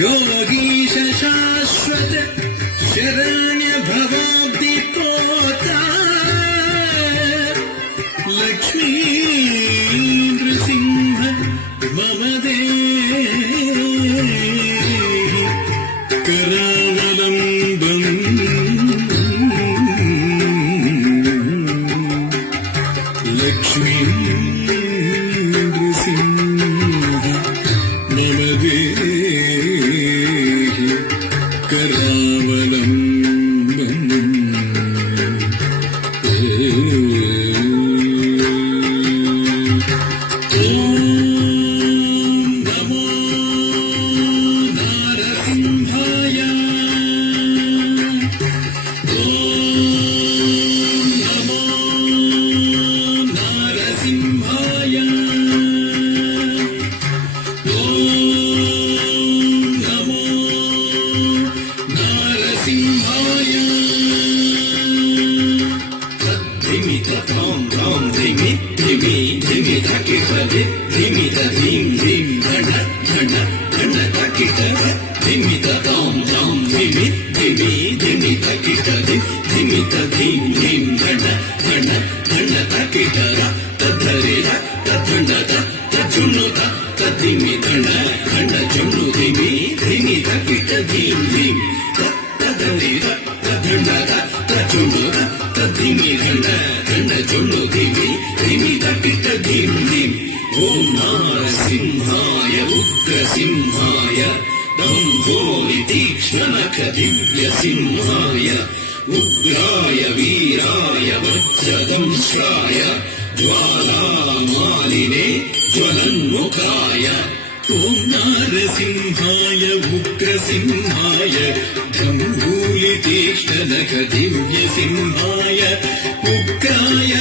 योगीश शाश्वत शरण्य भवाब्धिपोता लक्ष्मी नृसिंह मम देहि करावलम्बम् लक्ष्मी नृसिंह मम देहि ओम नारसिंहाय उग्रसिंहाय दम्भोलितीक्ष्णनख दिव्यसिंहाय उग्राय वीराय वज्रदंशाय ज्वालामालिने ज्वलन्मुखाय ओम नारसिंहाय उग्रसिंहाय दम्भोलितीक्ष्णनख दिव्यसिंहाय उग्राय